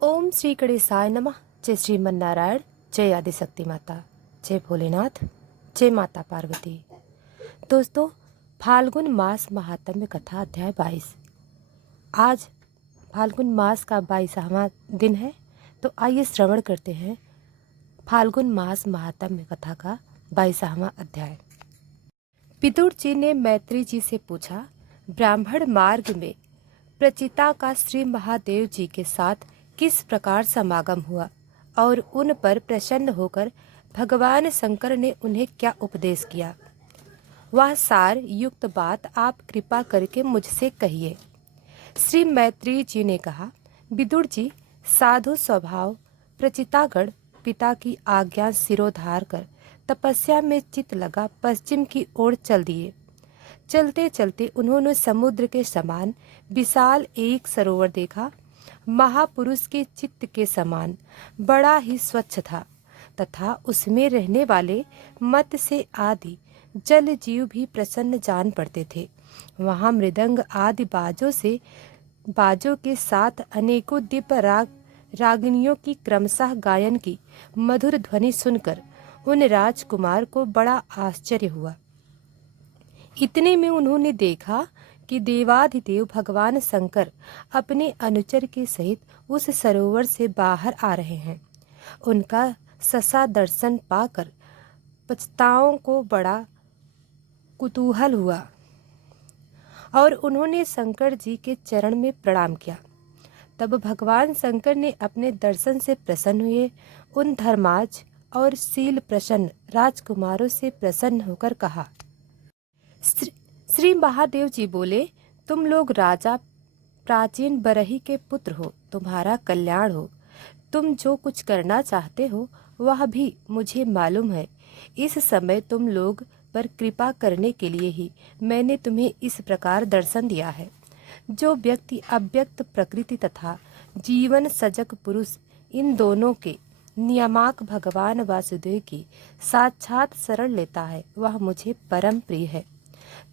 ओम श्री गणेशाय नमः। जय श्रीमन्नारायण, जय आदिशक्ति माता, जय भोलेनाथ, जय माता पार्वती। दोस्तों, फाल्गुन मास महात्म्य कथा अध्याय 22। आज फाल्गुन मास का 22वां दिन है, तो आइए श्रवण करते हैं फाल्गुन मास महात्म्य कथा का 22वां अध्याय। विदुर जी ने मैत्री जी से पूछा, ब्राह्मण मार्ग में प्रचिता का श्री महादेव जी के साथ किस प्रकार समागम हुआ और उन पर प्रसन्न होकर भगवान शंकर ने उन्हें क्या उपदेश किया, वह सार युक्त बात आप कृपा करके मुझसे कहिए। श्री मैत्री जी ने कहा, विदुर जी, साधु स्वभाव प्रचितागढ़ पिता की आज्ञा सिरोधार कर तपस्या में चित लगा पश्चिम की ओर चल दिए। चलते चलते उन्होंने समुद्र के समान विशाल एक सरोवर देखा। महापुरुष के चित्त के समान बड़ा ही स्वच्छ था तथा उसमें रहने वाले मत्स्य आदि जल जीव भी प्रसन्न जान पड़ते थे। वहाँ मृदंग आदि बाजों के साथ अनेकों दिव्य रागिनियों की क्रमशः गायन की मधुर ध्वनि सुनकर उन राजकुमार को बड़ा आश्चर्य हुआ। इतने में उन्होंने देखा कि देवाधिदेव भगवान शंकर अपने अनुचर के सहित उस सरोवर से बाहर आ रहे हैं। उनका ससा दर्शन पाकर पछताओं को बड़ा कुतूहल हुआ और उन्होंने शंकर जी के चरण में प्रणाम किया। तब भगवान शंकर ने अपने दर्शन से प्रसन्न हुए उन धर्माज और शील प्रसन्न राजकुमारों से प्रसन्न होकर कहा, श्री महादेव जी बोले, तुम लोग राजा प्राचीन बरही के पुत्र हो, तुम्हारा कल्याण हो। तुम जो कुछ करना चाहते हो वह भी मुझे मालूम है। इस समय तुम लोग पर कृपा करने के लिए ही मैंने तुम्हें इस प्रकार दर्शन दिया है। जो व्यक्ति अव्यक्त प्रकृति तथा जीवन सजग पुरुष इन दोनों के नियामक भगवान वासुदेव की साक्षात शरण लेता है, वह मुझे परम प्रिय है।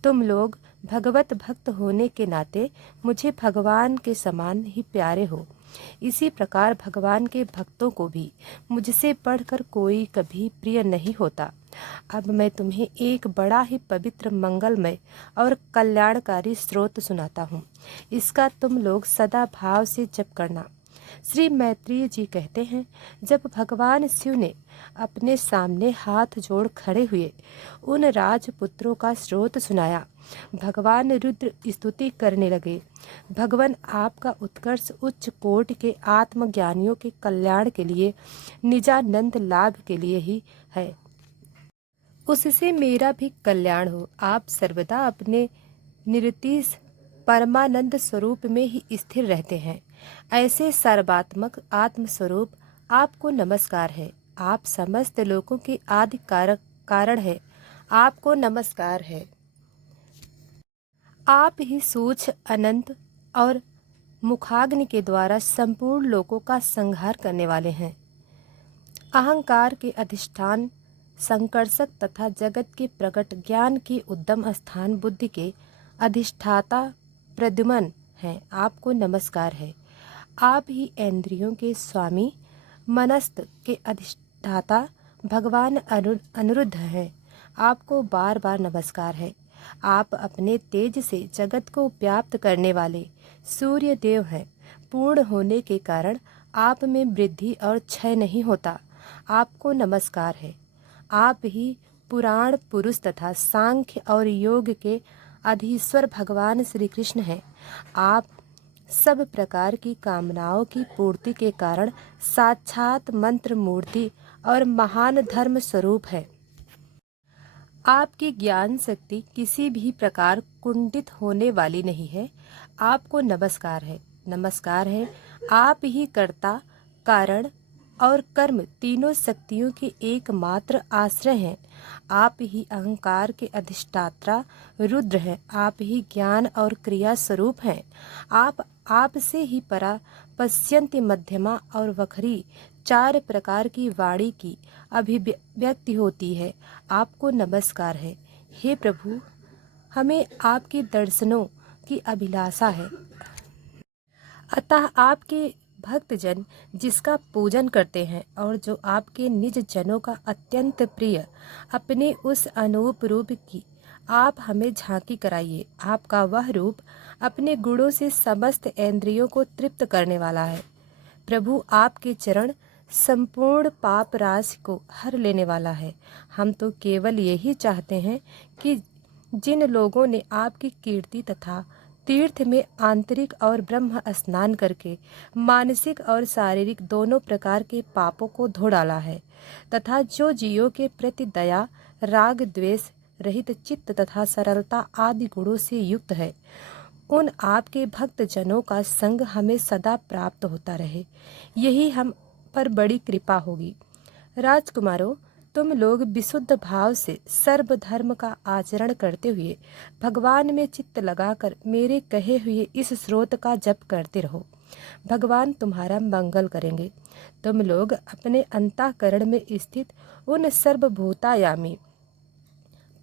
तुम लोग भगवत भक्त होने के नाते मुझे भगवान के समान ही प्यारे हो। इसी प्रकार भगवान के भक्तों को भी मुझसे बढ़कर कोई कभी प्रिय नहीं होता। अब मैं तुम्हें एक बड़ा ही पवित्र, मंगलमय और कल्याणकारी स्रोत सुनाता हूँ। इसका तुम लोग सदा भाव से जप करना। श्री मैत्रेय जी कहते हैं, जब भगवान शिव ने अपने सामने हाथ जोड़ खड़े हुए उन राजपुत्रों का स्रोत सुनाया, भगवान रुद्र स्तुति करने लगे। भगवान, आपका उत्कर्ष उच्च कोटि के आत्मज्ञानियों के कल्याण के लिए, निजानंद लाभ के लिए ही है। उससे मेरा भी कल्याण हो। आप सर्वदा अपने निरतीश परमानंद स्वरूप में ही स्थिर रहते हैं। ऐसे सर्वात्मक आत्मस्वरूप आपको नमस्कार है। आप समस्त लोगों के आदि कारण है। आपको नमस्कार है। आप ही सूक्ष्म, अनंत और मुखाग्नि के द्वारा संपूर्ण लोगों का संहार करने वाले हैं। अहंकार के अधिष्ठान, संकर्षक तथा जगत के प्रकट ज्ञान के उद्गम स्थान, बुद्धि के अधिष्ठाता प्रद्युम्न हैं। आपको नमस्कार है। आप ही इंद्रियों के स्वामी, मनस्त के अधिष्ठाता भगवान अनिरुद्ध हैं। आपको बार बार नमस्कार है। आप अपने तेज से जगत को व्याप्त करने वाले सूर्य देव हैं। पूर्ण होने के कारण आप में वृद्धि और क्षय नहीं होता। आपको नमस्कार है। आप ही पुराण पुरुष तथा सांख्य और योग के अधीश्वर भगवान श्री कृष्ण हैं। आप सब प्रकार की कामनाओं की पूर्ति के कारण साक्षात मंत्र मूर्ति और महान धर्म स्वरूप है। आपकी ज्ञान शक्ति किसी भी प्रकार कुंठित होने वाली नहीं है। आपको नमस्कार है। नमस्कार है। आप ही कर्ता, कारण और कर्म तीनों शक्तियों के एकमात्र आश्रय हैं। आप ही अहंकार के अधिष्ठाता रुद्र हैं। आप ही ज्ञान और क्रिया स्वरूप हैं। आप से ही परा, पश्यन्ति, मध्यमा और वखरी चार प्रकार की वाणी की अभिव्यक्ति होती है। आपको नमस्कार है। हे प्रभु, हमें आपके दर्शनों की अभिलाषा है, अतः आपके भक्तजन जिसका पूजन करते हैं और जो आपके निज जनों का अत्यंत प्रिय, अपने उस अनूप रूप की आप हमें झांकी कराइए। आपका वह रूप अपने गुणों से समस्त इंद्रियों को तृप्त करने वाला है। प्रभु, आपके चरण संपूर्ण पाप राशि को हर लेने वाला है। हम तो केवल यही चाहते हैं कि जिन लोगों ने आपकी कीर्ति तथा तीर्थ में आंतरिक और ब्रह्म स्नान करके मानसिक और शारीरिक दोनों प्रकार के पापों को धो डाला है, तथा जो जीवों के प्रति दया, राग, द्वेष रहित चित्त तथा सरलता आदि गुणों से युक्त है, उन आपके भक्त जनों का संग हमें सदा प्राप्त होता रहे, यही हम पर बड़ी कृपा होगी। राजकुमारों, तुम लोग विशुद्ध भाव से सर्वधर्म का आचरण करते हुए भगवान में चित्त लगाकर मेरे कहे हुए इस स्रोत का जप करते रहो। भगवान तुम्हारा मंगल करेंगे। तुम लोग अपने अंतःकरण में स्थित उन सर्वभूतायामी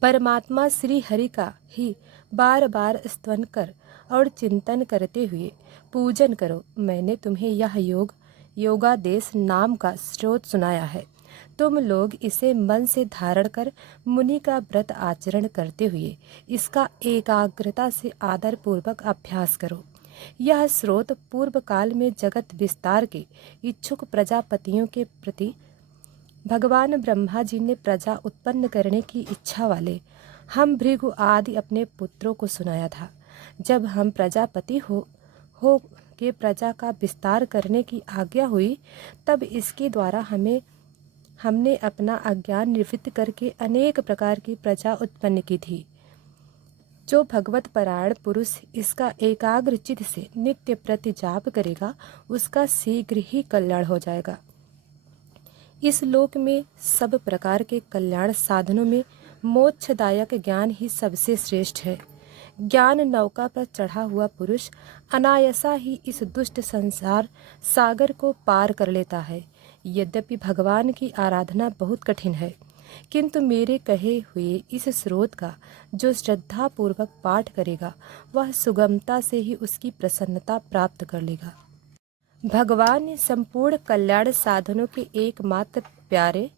परमात्मा श्री हरि का ही बार बार स्तवन कर और चिंतन करते हुए पूजन करो। मैंने तुम्हें यह योगादेश नाम का स्रोत सुनाया है। तुम लोग इसे मन से धारण कर मुनि का व्रत आचरण करते हुए इसका एकाग्रता से आदर पूर्वक अभ्यास करो। यह स्रोत पूर्व काल में जगत विस्तार के इच्छुक प्रजापतियों के प्रति भगवान ब्रह्मा जी ने प्रजा उत्पन्न करने की इच्छा वाले हम भृगु आदि अपने पुत्रों को सुनाया था। जब हम प्रजापति हो के प्रजा का विस्तार करने की आज्ञा हुई, तब इसके द्वारा हमने अपना अज्ञान निवृत्त करके अनेक प्रकार की प्रजा उत्पन्न की थी। जो भगवत परायण पुरुष इसका एकाग्र चित्त से नित्य प्रति जाप करेगा, उसका शीघ्र ही कल्याण हो जाएगा। इस लोक में सब प्रकार के कल्याण साधनों में मोक्षदायक ज्ञान ही सबसे श्रेष्ठ है। ज्ञान नौका पर चढ़ा हुआ पुरुष अनायासा ही इस दुष्ट संसार सागर को पार कर लेता है। यद्यपि भगवान की आराधना बहुत कठिन है, किंतु मेरे कहे हुए इस स्रोत का जो श्रद्धा पूर्वक पाठ करेगा, वह सुगमता से ही उसकी प्रसन्नता प्राप्त कर लेगा। भगवान संपूर्ण कल्याण साधनों के एकमात्र प्यारे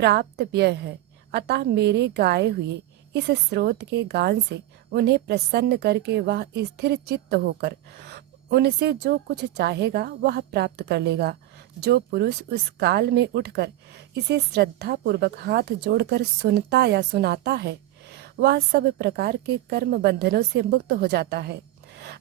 प्राप्त व्यय है, अतः मेरे गाए हुए इस स्रोत के गान से उन्हें प्रसन्न करके वह स्थिर चित्त होकर उनसे जो कुछ चाहेगा वह प्राप्त कर लेगा। जो पुरुष उस काल में उठकर इसे श्रद्धा पूर्वक हाथ जोड़कर सुनता या सुनाता है, वह सब प्रकार के कर्म बंधनों से मुक्त हो जाता है।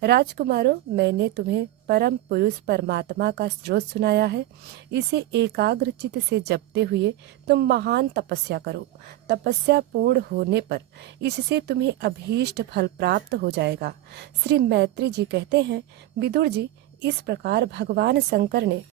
राजकुमारों, मैंने तुम्हें परम पुरुष परमात्मा का स्रोत सुनाया है। इसे एकाग्र चित्त से जपते हुए तुम महान तपस्या करो। तपस्या पूर्ण होने पर इससे तुम्हें अभीष्ट फल प्राप्त हो जाएगा। श्री मैत्री जी कहते हैं, विदुर जी, इस प्रकार भगवान शंकर ने